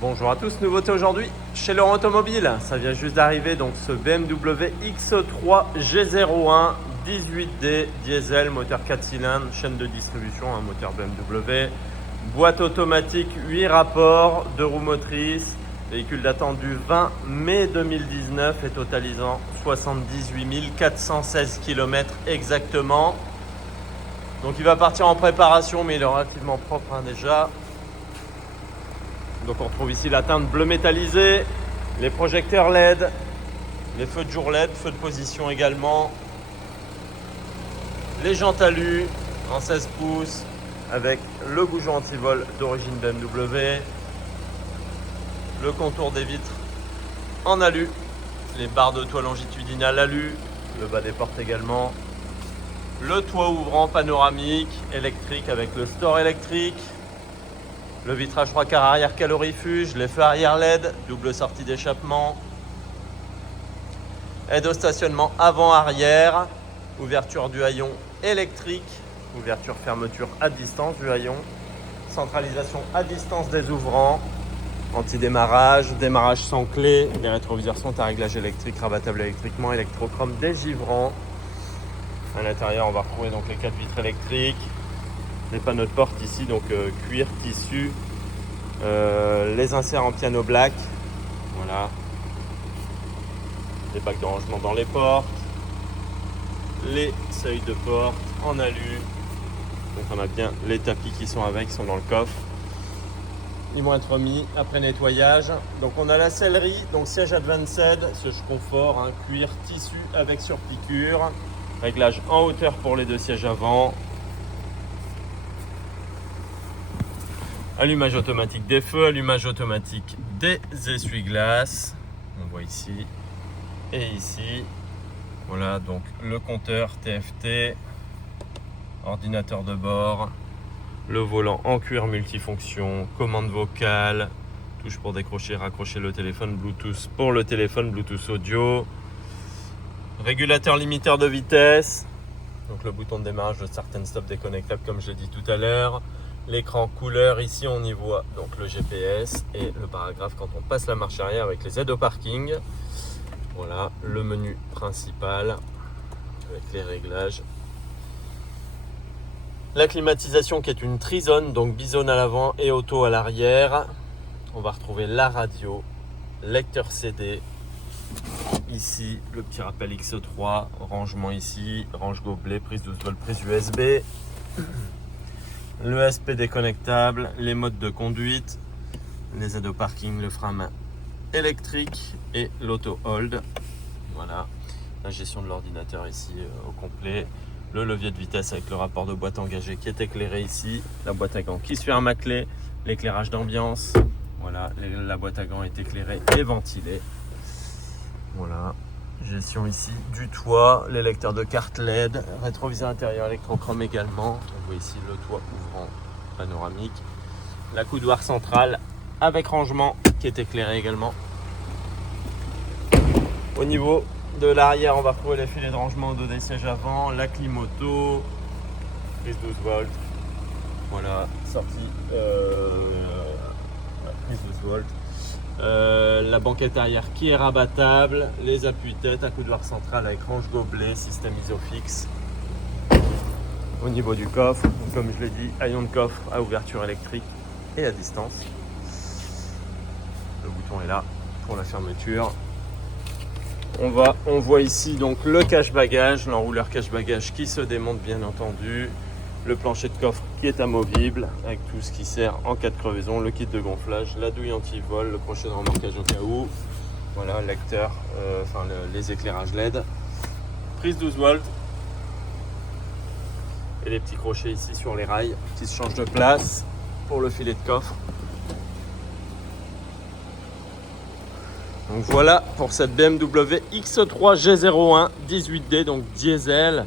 Bonjour à tous, nouveauté aujourd'hui chez Laurent Automobile. Ça vient juste d'arriver, donc ce BMW X3 G01 18D diesel, moteur 4 cylindres, chaîne de distribution, un moteur BMW, boîte automatique 8 rapports, 2 roues motrices, véhicule datant du 20 mai 2019 et totalisant 78 416 km exactement. Donc il va partir en préparation, mais il est relativement propre déjà. Donc on retrouve ici la teinte bleu métallisé, les projecteurs LED, les feux de jour LED, feux de position également, les jantes alu en 16 pouces avec le goujon anti-vol d'origine BMW, le contour des vitres en alu, les barres de toit longitudinales alu, le bas des portes également, le toit ouvrant panoramique électrique avec le store électrique, le vitrage 3 quarts arrière calorifuge, les feux arrière LED, double sortie d'échappement, aide au stationnement avant-arrière, ouverture du haillon électrique, ouverture fermeture à distance du haillon, centralisation à distance des ouvrants, anti-démarrage, démarrage sans clé, les rétroviseurs sont à réglage électrique, rabattable électriquement, électrochrome dégivrant. À l'intérieur, on va retrouver donc les 4 vitres électriques. Les panneaux de porte ici, donc cuir, tissu, les inserts en piano black, voilà, les bacs de rangement dans les portes, les seuils de porte en alu, donc on a bien les tapis qui sont avec, qui sont dans le coffre, ils vont être remis après nettoyage. Donc on a la sellerie, donc siège advanced, siège confort, cuir, tissu avec surpiqûre, réglage en hauteur pour les 2 sièges avant. Allumage automatique des feux, allumage automatique des essuie-glaces. On voit ici et ici. Voilà donc le compteur TFT, ordinateur de bord, le volant en cuir multifonction, commande vocale, touche pour décrocher, raccrocher le téléphone, Bluetooth pour le téléphone, Bluetooth audio, régulateur limiteur de vitesse, donc le bouton de démarrage de certaines stop déconnectable comme je l'ai dit tout à l'heure. L'écran couleur, ici on y voit donc le GPS et le paragraphe quand on passe la marche arrière avec les aides au parking. Voilà le menu principal avec les réglages. La climatisation qui est une trizone, donc bizone à l'avant et auto à l'arrière. On va retrouver la radio, lecteur CD. Ici le petit rappel X3, rangement ici, range gobelet, prise 12 volts, prise USB. Le SP déconnectable, les modes de conduite, les aides au parking, le frein à main électrique et l'auto hold. Voilà, la gestion de l'ordinateur ici au complet, le levier de vitesse avec le rapport de boîte engagé qui est éclairé ici, la boîte à gants qui se ferme à clé, l'éclairage d'ambiance. Voilà, la boîte à gants est éclairée et ventilée. Voilà. Gestion ici du toit, les lecteurs de carte LED, rétroviseur intérieur électrochrome également. On voit ici le toit ouvrant panoramique. La coudoir centrale avec rangement qui est éclairé également. Au niveau de l'arrière, on va retrouver les filets de rangement au dos des sièges avant, la clim auto, prise 12 volts. Voilà, sortie prise 12 volts. La banquette arrière qui est rabattable, les appuis-têtes, accoudoir central avec range gobelet, système Isofix. Au niveau du coffre, comme je l'ai dit, haillon de coffre à ouverture électrique et à distance. Le bouton est là pour la fermeture. On voit ici donc le cache-bagages, l'enrouleur cache-bagages qui se démonte bien entendu. Le plancher de coffre qui est amovible avec tout ce qui sert en cas de crevaison, le kit de gonflage, la douille anti-vol, le crochet de remorquage au cas où, voilà, lecteur, les éclairages LED, prise 12 volts et les petits crochets ici sur les rails qui se changent de place pour le filet de coffre. Donc voilà pour cette BMW X3 G01 18D, donc diesel.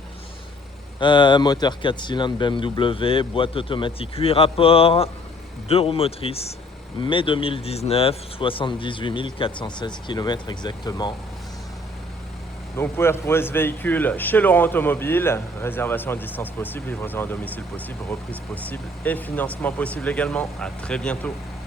Moteur 4 cylindres BMW, boîte automatique 8 rapports, 2 roues motrices, mai 2019, 78 416 km exactement. Donc vous pouvez retrouver ce véhicule chez Laurent Automobile, réservation à distance possible, livraison à domicile possible, reprise possible et financement possible également. À très bientôt.